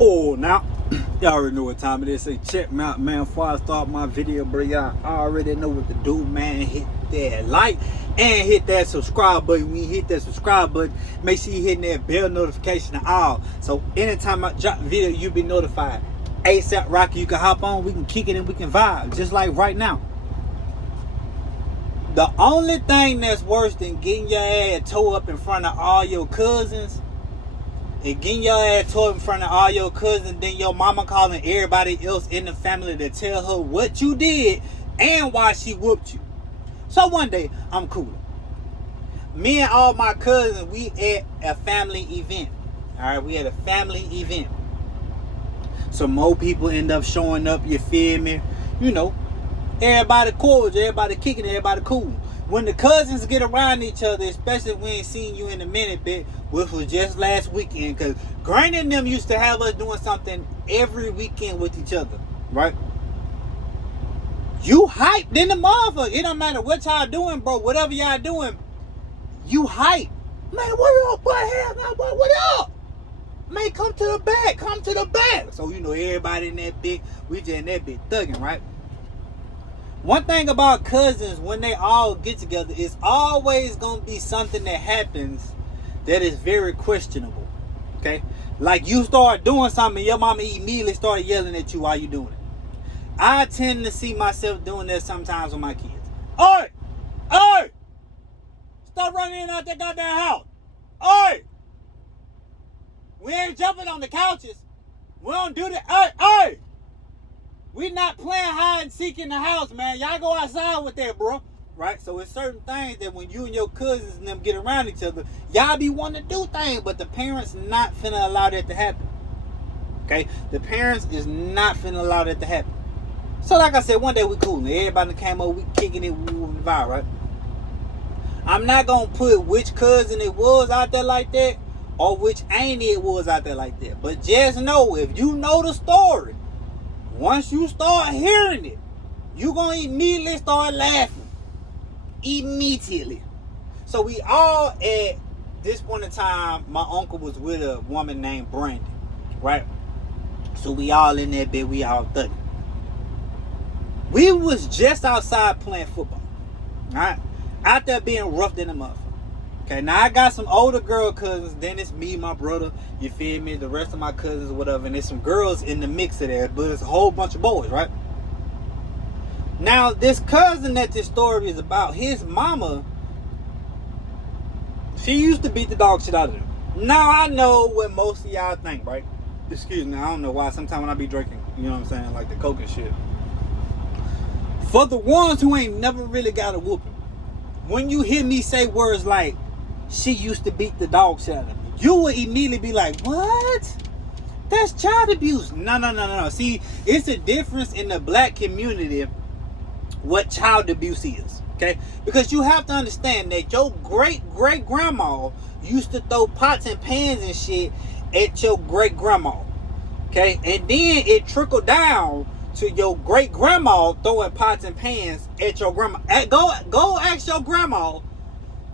Oh, now, y'all already know what time it is. Say, check me out, man. Before I start my video, bro, y'all already know what to do, man. Hit that like and hit that subscribe button. When you hit that subscribe button, make sure you hitting that bell notification and all. So anytime I drop a video, you'll be notified. ASAP Rocky, you can hop on, we can kick it and we can vibe, just like right now. The only thing that's worse than getting your ass towed up in front of all your cousins and getting your ass towed in front of all your cousins, then your mama calling everybody else in the family to tell her what you did and why she whooped you. So one day, I'm cool. Me and all my cousins, we at a family event. Alright, we had a family event. Some more people end up showing up, you feel me? You know, everybody cordial, everybody kicking, everybody cool. When the cousins get around each other, especially if we ain't seen you in a minute, bit, which was just last weekend, because Granny and them used to have us doing something every weekend with each other, right? You hyped in the motherfucker. It don't matter what y'all doing, bro. Whatever y'all doing, you hype. Man, what up? What up? Man, come to the back. Come to the back. So, you know, everybody in that big, we just in that big thugging, right? One thing about cousins, when they all get together, it's always going to be something that happens that is very questionable, okay? Like you start doing something, your mama immediately started yelling at you while you doing it. I tend to see myself doing that sometimes with my kids. Oi! Oi! Stop running in out that goddamn house. Oi! We ain't jumping on the couches. We don't do that. Oi! Oi! We not playing hide and seek in the house, man. Y'all go outside with that, bro. Right? So it's certain things that when you and your cousins and them get around each other, y'all be wanting to do things, but the parents not finna allow that to happen. Okay? The parents is not finna allow that to happen. So like I said, one day we cool. Everybody came over, we kicking it, we moving the vibe, right? I'm not gonna put which cousin it was out there like that or which auntie it was out there like that. But just know, if you know the story, once you start hearing it, you gonna immediately start laughing. Immediately. So we all at this point in time, my uncle was with a woman named Brandy, right? So we all in that bed, we all thugging. We was just outside playing football, right? Out there being rough than a motherfucker. Okay, now I got some older girl cousins, then it's me, my brother, you feel me, the rest of my cousins, whatever, and there's some girls in the mix of that, but it's a whole bunch of boys, right? Now, this cousin that this story is about, his mama, she used to beat the dog shit out of him. Now, I know what most of y'all think, right? Excuse me, I don't know why, sometimes when I be drinking, you know what I'm saying, like the coke and shit. For the ones who ain't never really got a whooping, when you hear me say words like, she used to beat the dog shit out of me, you will immediately be like, what? That's child abuse. No. See, it's a difference in the black community what child abuse is, okay? Because you have to understand that your great-great-grandma used to throw pots and pans and shit at your great-grandma, okay? And then it trickled down to your great-grandma throwing pots and pans at your grandma. Go ask your grandma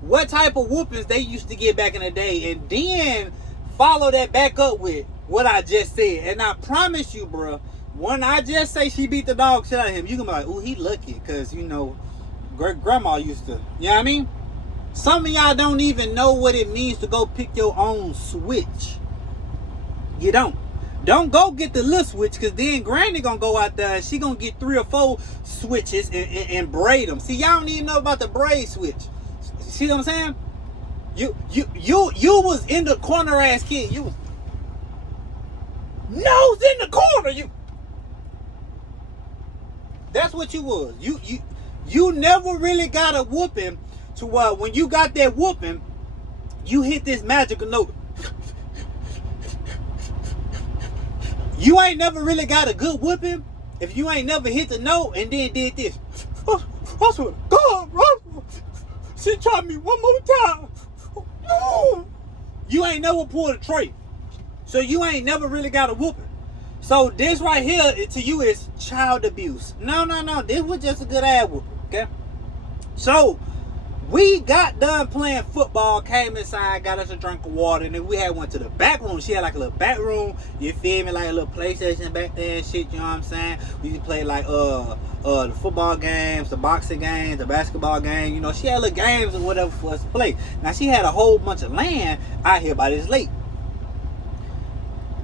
what type of whoopings they used to get back in the day, and then follow that back up with what I just said. And I promise you, bro, when I just say she beat the dog shit out of him, you can be like, ooh, he lucky, because, you know, great-grandma used to, you know what I mean? Some of y'all don't even know what it means to go pick your own switch. You don't. Don't go get the little switch, because then Granny gonna go out there and she gonna get 3 or 4 switches and braid them. See, y'all don't even know about the braid switch. See what I'm saying? You was in the corner ass kid. You was nose in the corner. You. That's what you was. You never really got a whooping to when you got that whooping, you hit this magical note. You ain't never really got a good whooping if you ain't never hit the note and then did this. I swear to God, bro. She tried me one more time. You ain't never pulled a tray. So you ain't never really got a whooping. So this right here to you is child abuse. No. This was just a good ass whooping, okay? So We got done playing football, came inside, got us a drink of water, and then we had went to the back room. She had like a little back room, you feel me, like a little PlayStation back there and shit, you know what I'm saying? We used to play like the football games, the boxing games, the basketball game, you know, she had little games or whatever for us to play. Now she had a whole bunch of land out here by this lake.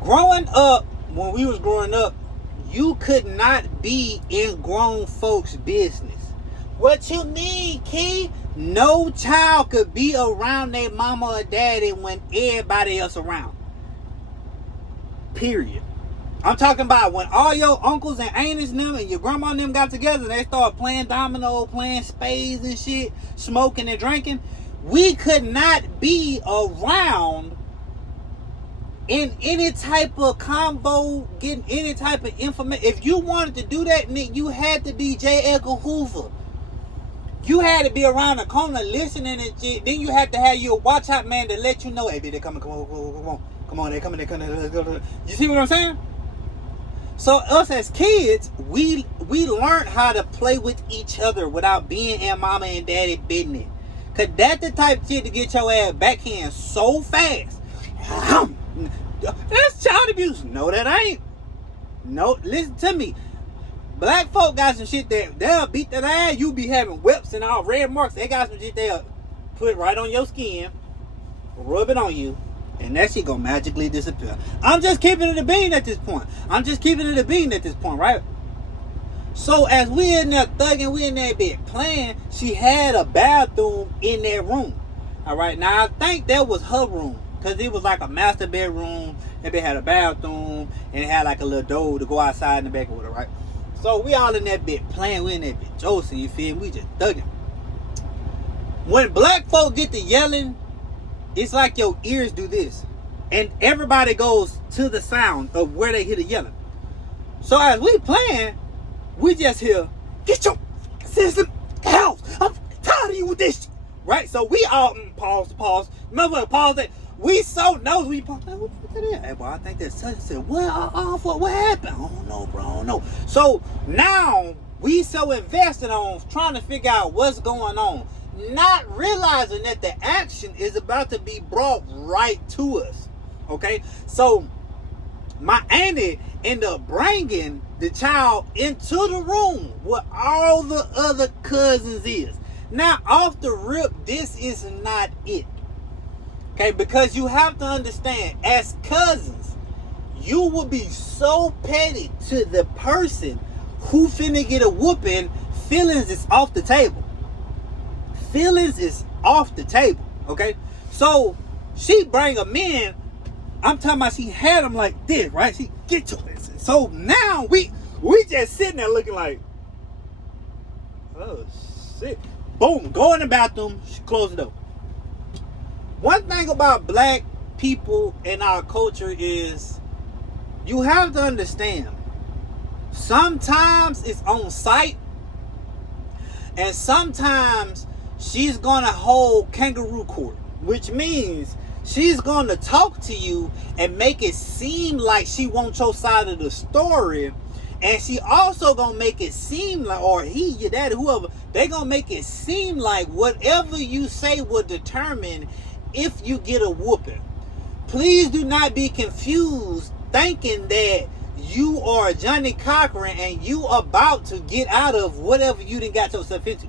Growing up, when we was growing up, you could not be in grown folks' business. What you mean, Key? No child could be around their mama or daddy when everybody else around. Period. I'm talking about when all your uncles and aunties and them and your grandma and them got together and they started playing domino, playing spades and shit, smoking and drinking. We could not be around in any type of convo, getting any type of information. If you wanted to do that, Nick, you had to be J. Edgar Hoover. You had to be around the corner listening and shit. Then you had to have your watch out man to let you know, hey, they're coming, come on, they're coming, let's go. You see what I'm saying? So us as kids, we learned how to play with each other without being in mama and daddy business. Cause that's the type of shit to get your ass backhand so fast. That's child abuse. No, that ain't. No, listen to me. Black folk got some shit that they'll beat that ass. You be having whips and all red marks. They got some shit they'll put right on your skin, rub it on you, and that shit gonna magically disappear. I'm just keeping it a bean at this point. Right? So as we in there thugging, we in that bed playing, she had a bathroom in that room. All right, now I think that was her room. Because it was like a master bedroom. That bed had a bathroom. And it had like a little door to go outside in the back with it, right? So we all in that bed playing. We in that bed josing, you feel me? We just thugging. When black folk get to yelling, it's like your ears do this. And everybody goes to the sound of where they hear the yelling. So as we playing, we just hear, get your system house. I'm tired of you with this shit. Right? So we all, pause. Motherfucker, pause that. We so nosy. We pause. Hey, what that? Hey, boy, I think that's such and said, what happened? I don't know, bro. I don't know. So now we so invested on trying to figure out what's going on, not realizing that the action is about to be brought right to us. Okay? So my auntie ended up bringing the child into the room where all the other cousins is. Now, off the rip, this is not it. Okay, because you have to understand, as cousins, you will be so petty to the person who finna get a whooping. Feelings is off the table. Okay? So, she bring them in. I'm talking about she had them like this, right? She get your ass. So, now we just sitting there looking like, oh, shit. Boom, go in the bathroom, close the door. One thing about black people in our culture is you have to understand, sometimes it's on sight, and sometimes she's going to hold kangaroo court, which means she's going to talk to you and make it seem like she wants your side of the story. And she also gonna make it seem like, or he, your daddy, whoever, they gonna make it seem like whatever you say will determine if you get a whooping. Please do not be confused thinking that you are Johnny Cochran and you about to get out of whatever you done got yourself into.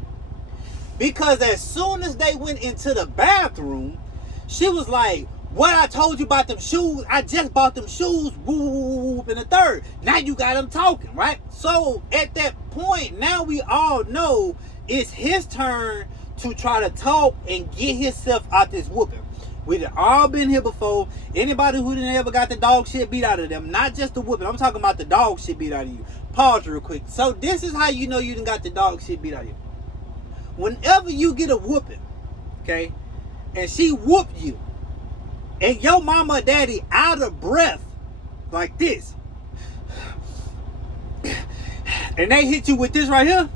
Because as soon as they went into the bathroom, she was like, what I told you about them shoes, I just bought them shoes, whoop, in the third. Now you got them talking, right? So at that point, now we all know it's his turn to try to talk and get himself out this whooping. We've all been here before. Anybody who didn't ever got the dog shit beat out of them, not just the whooping, I'm talking about the dog shit beat out of you. Pause real quick. So this is how you know you done got the dog shit beat out of you. Whenever you get a whooping, okay, and she whooped you, and your mama or daddy out of breath like this, and they hit you with this right here,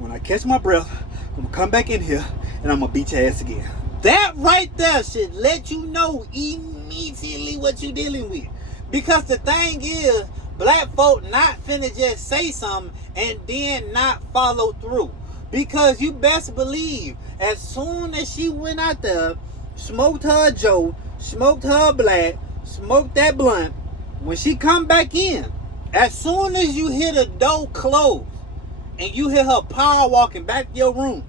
when I catch my breath, I'm gonna come back in here and I'm gonna beat your ass again. That right there should let you know immediately what you're dealing with. Because the thing is, black folk not finna just say something and then not follow through. Because you best believe, as soon as she went out there, smoked her Joe, smoked her black, smoked that blunt, when she come back in, as soon as you hear the door close and you hear her power walking back to your room,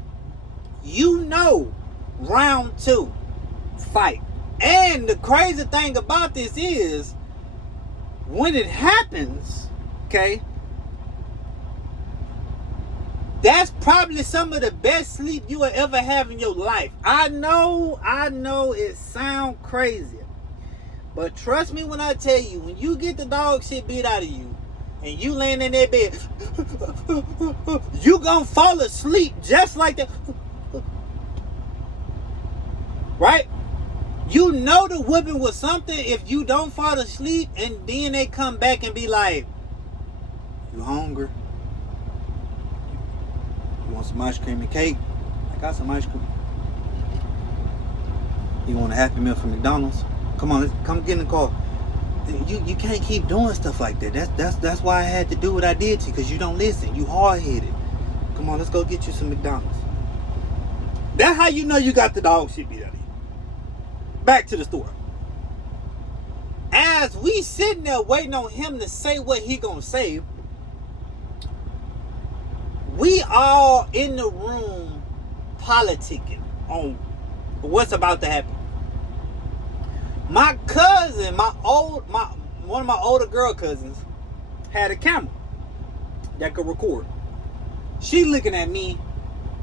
you know round 2, fight. And the crazy thing about this is, when it happens, okay, that's probably some of the best sleep you will ever have in your life. I know it sounds crazy. But trust me when I tell you, when you get the dog shit beat out of you, and you laying in that bed, you gonna fall asleep just like that. Right? You know the whooping was something if you don't fall asleep and then they come back and be like, you hungry? You want some ice cream and cake? I got some ice cream. You want a Happy Meal from McDonald's? Come on, come get in the car. You can't keep doing stuff like that. That's why I had to do what I did to you, because you don't listen. You hard-headed. Come on, let's go get you some McDonald's. That's how you know you got the dog shit beat out of you. Back to the story. As we sitting there waiting on him to say what he gonna say, we all in the room politicking on what's about to happen. My cousin, one of my older girl cousins, had a camera that could record. She looking at me,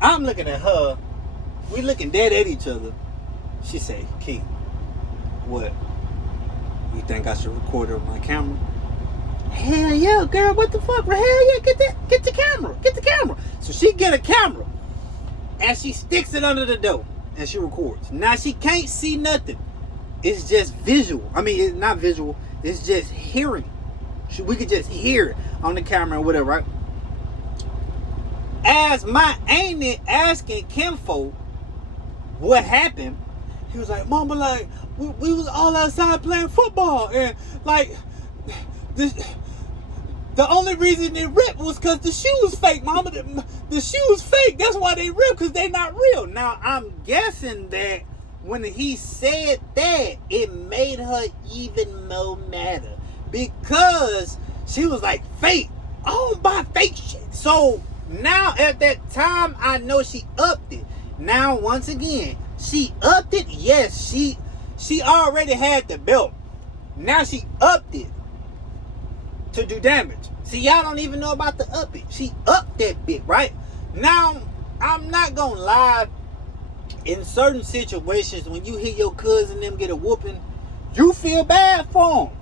I'm looking at her. We looking dead at each other. She say, "King, what? You think I should record her with my camera?" Hell yeah, girl, what the fuck? Hell yeah, get the camera. So she get a camera and she sticks it under the door and she records. Now she can't see nothing. It's just visual. I mean, it's not visual. It's just hearing. We could just hear it on the camera or whatever, right? As my auntie asking Kimfolk what happened, he was like, "Mama, like, we was all outside playing football, and like, the only reason it ripped was because the shoes fake, Mama. The shoes fake. That's why they ripped, because they not real." Now, I'm guessing that when he said that, it made her even more madder, because she was like, "Fake. I don't buy fake shit." So now at that time, I know she upped it. Now, once again, she upped it. Yes, she already had the belt. Now she upped it to do damage. See, y'all don't even know about the up it. She upped that bit, right? Now, I'm not gonna lie. In certain situations, when you hear your cousin them get a whooping, you feel bad for them.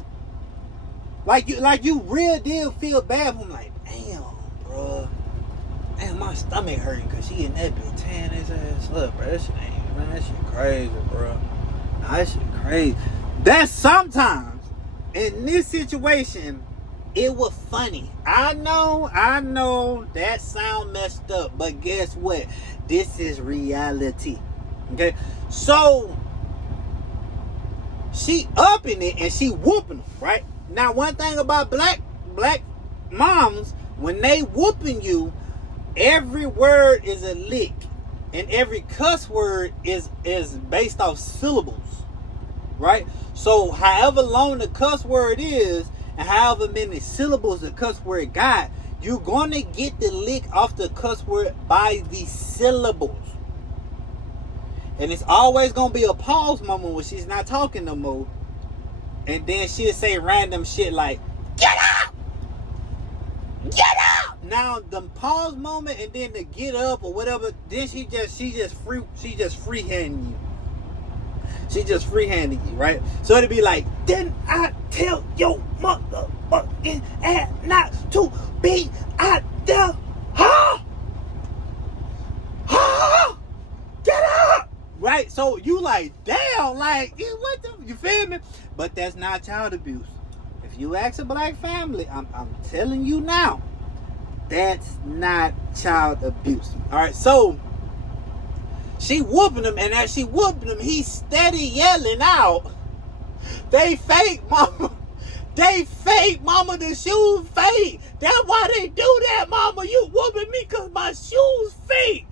Like you real deal feel bad for them. Like, damn, bro. Damn, my stomach hurting because she in that bitch tearing his ass up, bro. That shit ain't, man, that shit crazy, bro. Nah, that shit crazy. That sometimes, in this situation, it was funny. I know that sound messed up, but guess what? This is reality. Okay? So, she upping it and she whooping them, right? Now, one thing about black moms, when they whooping you, every word is a lick, and every cuss word is based off syllables, right? So however long the cuss word is and however many syllables the cuss word got, you're gonna get the lick off the cuss word by the syllables. And it's always gonna be a pause moment when she's not talking no more, and then she'll say random shit like, "Get up! Get up!" Now the pause moment and then the get up or whatever, then she just freehanding you. She just freehanding you, right? So it'll be like, "Didn't I tell your motherfucking ass not to be out there? Huh? Huh? Get up!" Right? So you like, damn, like, what the, you feel me? But that's not child abuse. If you ask a black family, I'm telling you now, that's not child abuse. All right, so she whooping him, and as she whooping him, he's steady yelling out, "They fake, mama. They fake, mama. mama, the shoes fake. That's why they do that, mama. You whooping me because my shoes fake.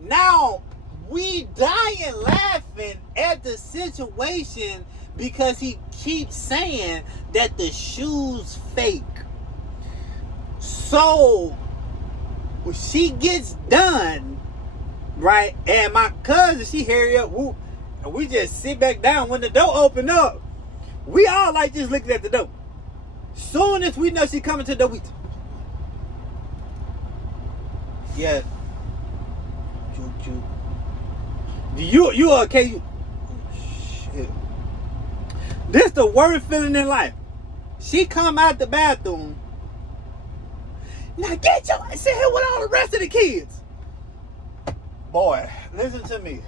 Now, we dying laughing at the situation because he keeps saying that the shoes fake. So, when she gets done, right, and my cousin, she hurry up, whoop, and we just sit back down. When the door open up, we all like just looking at the door. Soon as we know she coming to the door, we yeah. You okay? Shit. This the worst feeling in life. She come out the bathroom. Now get your ass in here with all the rest of the kids. Boy, listen to me.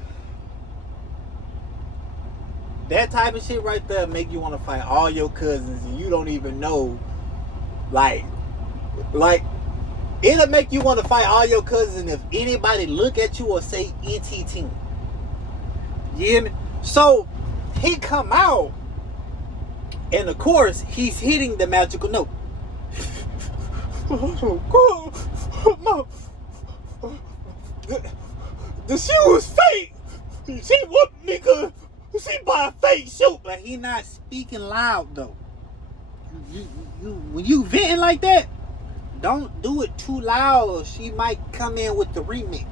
That type of shit right there make you want to fight all your cousins and you don't even know. Like it'll make you want to fight all your cousins if anybody look at you or say ETT. You hear me? So he come out, and of course he's hitting the magical note. The shoe was fake. She whooped me because she bought a fake shoe. But he not speaking loud though. When you venting like that, don't do it too loud. She might come in with the remix.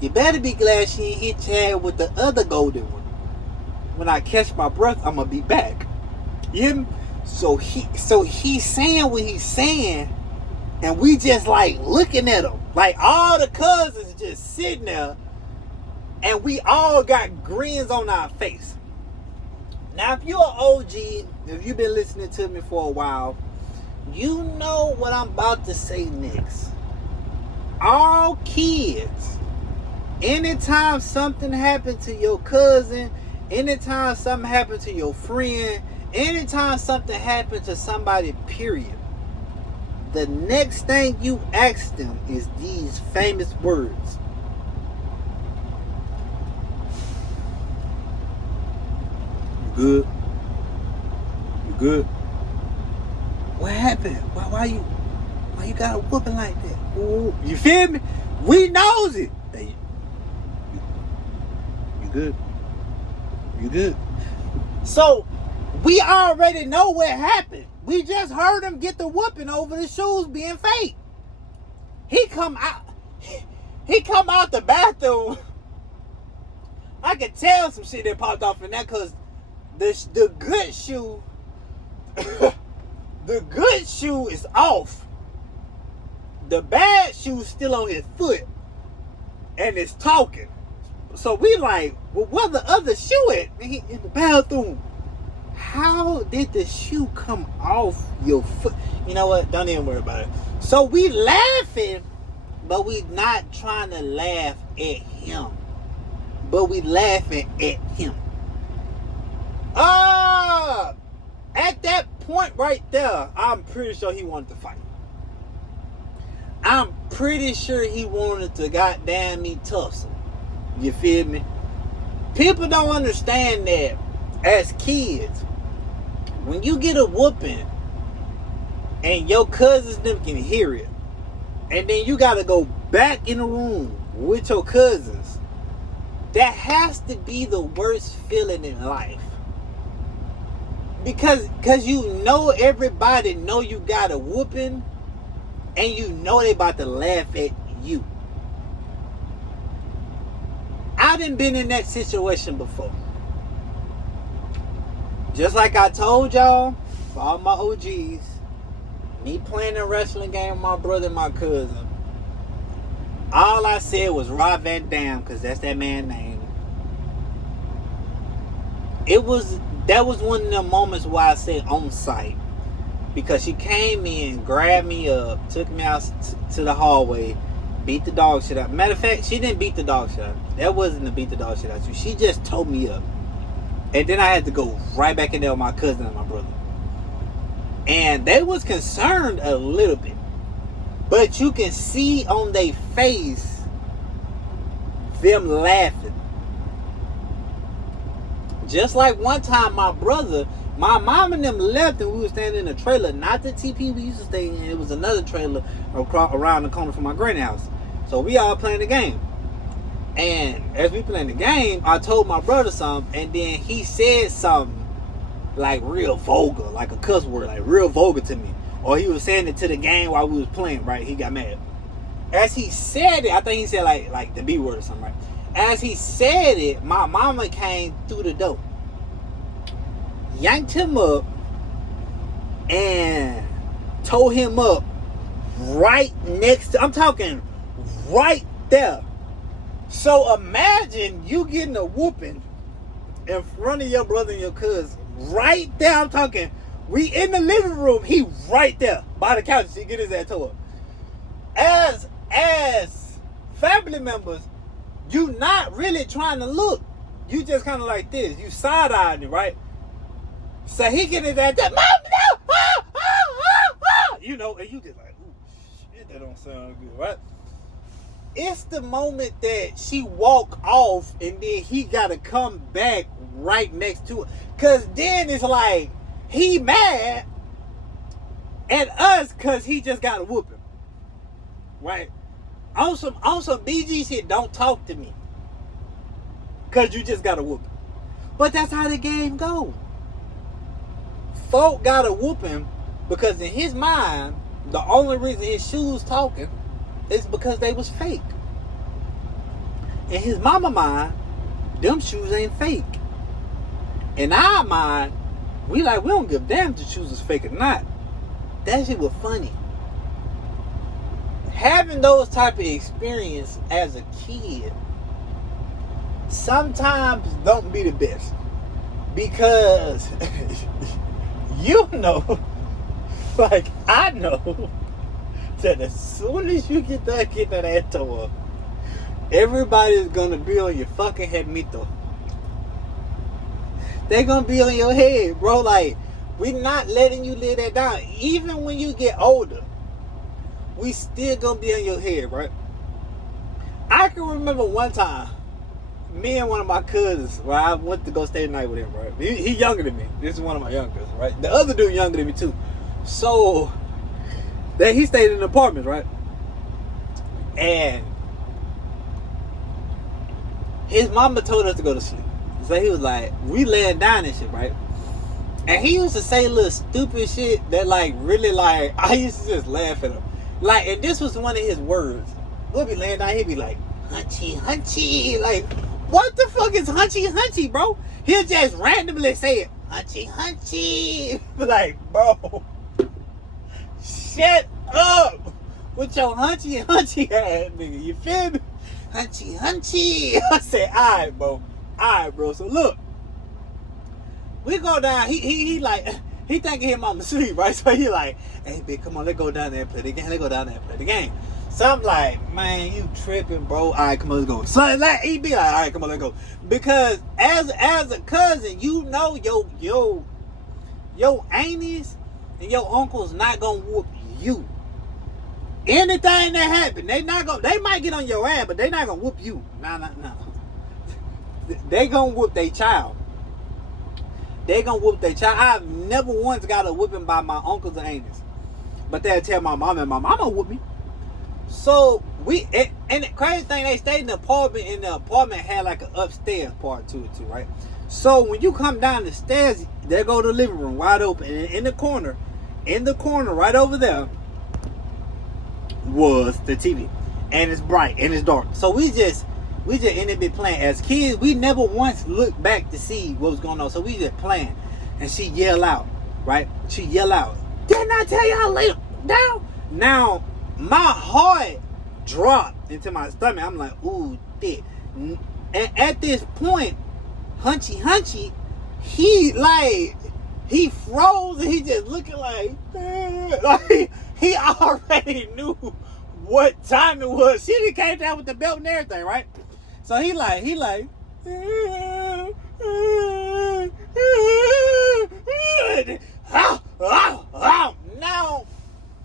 You better be glad she ain't hit your head with the other golden one. When I catch my breath, I'm gonna be back. You hear me? So he's saying what he's saying, and we just like looking at him. Like all the cousins just sitting there, and we all got grins on our face. Now, if you're an OG, if you've been listening to me for a while, you know what I'm about to say next. All kids, anytime something happened to your cousin, anytime something happened to your friend, anytime something happened to somebody, period, the next thing you ask them is these famous words. You good? You good? What happened? Why you got a whooping like that? Ooh, you feel me? We knows it. Hey, you good? You good? So we already know what happened. We just heard him get the whooping over the shoes being fake. He come out the bathroom. I could tell some shit that popped off in that because the good shoe the good shoe is off. The bad shoe's still on his foot and it's talking. So we like, well, where the other shoe at? In the bathroom. How did the shoe come off your foot? You know what? Don't even worry about it. So we laughing, but we not trying to laugh at him. But we laughing at him. At that point right there, I'm pretty sure he wanted to fight. I'm pretty sure he wanted to goddamn me tussle. You feel me? People don't understand that as kids, when you get a whooping and your cousins them can hear it, and then you gotta go back in the room with your cousins, that has to be the worst feeling in life. Because you know everybody know you got a whooping, and you know they about to laugh at you. I done been in that situation before. Just like I told y'all, for all my OGs, me playing a wrestling game with my brother and my cousin, all I said was Rob Van Dam, because that's that man's name. That was one of the moments where I said on site. Because she came in, grabbed me up, took me out to the hallway, beat the dog shit out. Matter of fact, she didn't beat the dog shit out. That wasn't to beat the dog shit out. She just told me up. And then I had to go right back in there with my cousin and my brother. And they was concerned a little bit. But you can see on their face them laughing. Just like one time my brother My mom and them left, and we were standing in a trailer, not the TP we used to stay in. It was another trailer around the corner from my granny house. So we all playing the game. And as we playing the game, I told my brother something, and then he said something like real vulgar, like a cuss word, like real vulgar to me. Or he was saying it to the game while we was playing, right? He got mad. As he said it, I think he said like the B word or something, right? As he said it, my mama came through the door, yanked him up, and towed him up right next to, I'm talking right there. So imagine you getting a whooping in front of your brother and your cousin, right there. I'm talking, we in the living room, he right there by the couch. He get his ass towed up. As family members, you not really trying to look. You just kind of like this. You side-eyeing it, right? So he get his ass there, Mom, no! Ah, ah, ah, ah! You know, and you just like, ooh, shit, that don't sound good, right? It's the moment that she walk off and then he gotta come back right next to her. Cause then it's like, he mad at us cause he just got a whooping. Right? On some BG shit, don't talk to me. Cause you just got a whooping. But that's how the game goes. Folk got a whooping because in his mind, the only reason his shoes talking is because they was fake. In his mama mind, them shoes ain't fake. In our mind, we don't give a damn if the shoes is fake or not. That shit was funny. Having those type of experience as a kid sometimes don't be the best. Because you know, like I know, that as soon as you get done getting that ass tore up, everybody's gonna be on your fucking head, mito. They gonna be on your head, bro. Like, we not letting you live that down. Even when you get older, we still gonna be on your head, right? I can remember one time, me and one of my cousins, where I went to go stay the night with him, right? He younger than me. This is one of my young cousins, right? The other dude younger than me too. So then he stayed in an apartment, right? And his mama told us to go to sleep. So he was like, we laying down and shit, right? And he used to say little stupid shit that like really like, I used to just laugh at him. Like, and this was one of his words. We'll be laying down, he'd be like, hunchy, hunchy. Like, what the fuck is hunchy, hunchy, bro? He'll just randomly say it, hunchy, hunchy. Like, bro, shut up with your hunchy, hunchy ass, nigga. You feel me? Hunchy, hunchy. I said, alright, bro. Alright, bro. So look, we go down. He like, he thinking his mama asleep, right? So he like, hey, bitch, come on, let's go down there and play the game. Let's go down there and play the game. So I'm like, man, you tripping, bro. All right, come on, let's go. So like, he be like, all right, come on, let's go. Because as a cousin, you know your aunties and your uncles not gonna whoop you. Anything that happen, they might get on your ass, but they not gonna whoop you. No. They gonna whoop their child. They gonna whoop their child. I've never once got a whooping by my uncles and aunties. But they'll tell my mom, and my mama whoop me. So and the crazy thing, they stayed in the apartment, and the apartment had like an upstairs part to it too, right? So when you come down the stairs, there go the living room wide open, and in the corner right over there was the TV, and it's bright and it's dark. So we just ended up playing. As kids, we never once looked back to see what was going on. So we just playing, and she yell out, right? She yell out, didn't I tell y'all lay down? Now my heart dropped into my stomach. I'm like, ooh, thick. And at this point, Hunchy, he froze, and he just looking like he already knew what time it was. She done came down with the belt and everything, right? So he like now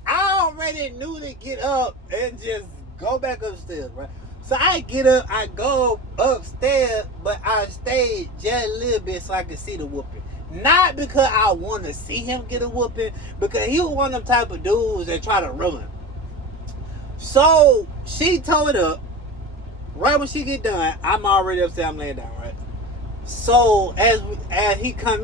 I already knew to get up and just go back upstairs, right? So I get up, I go upstairs, but I stayed just a little bit so I could see the whooping. Not because I want to see him get a whooping, because he was one of them type of dudes that try to ruin. So she tore it up. Right when she get done, I'm already upset. I'm laying down, right? So as he come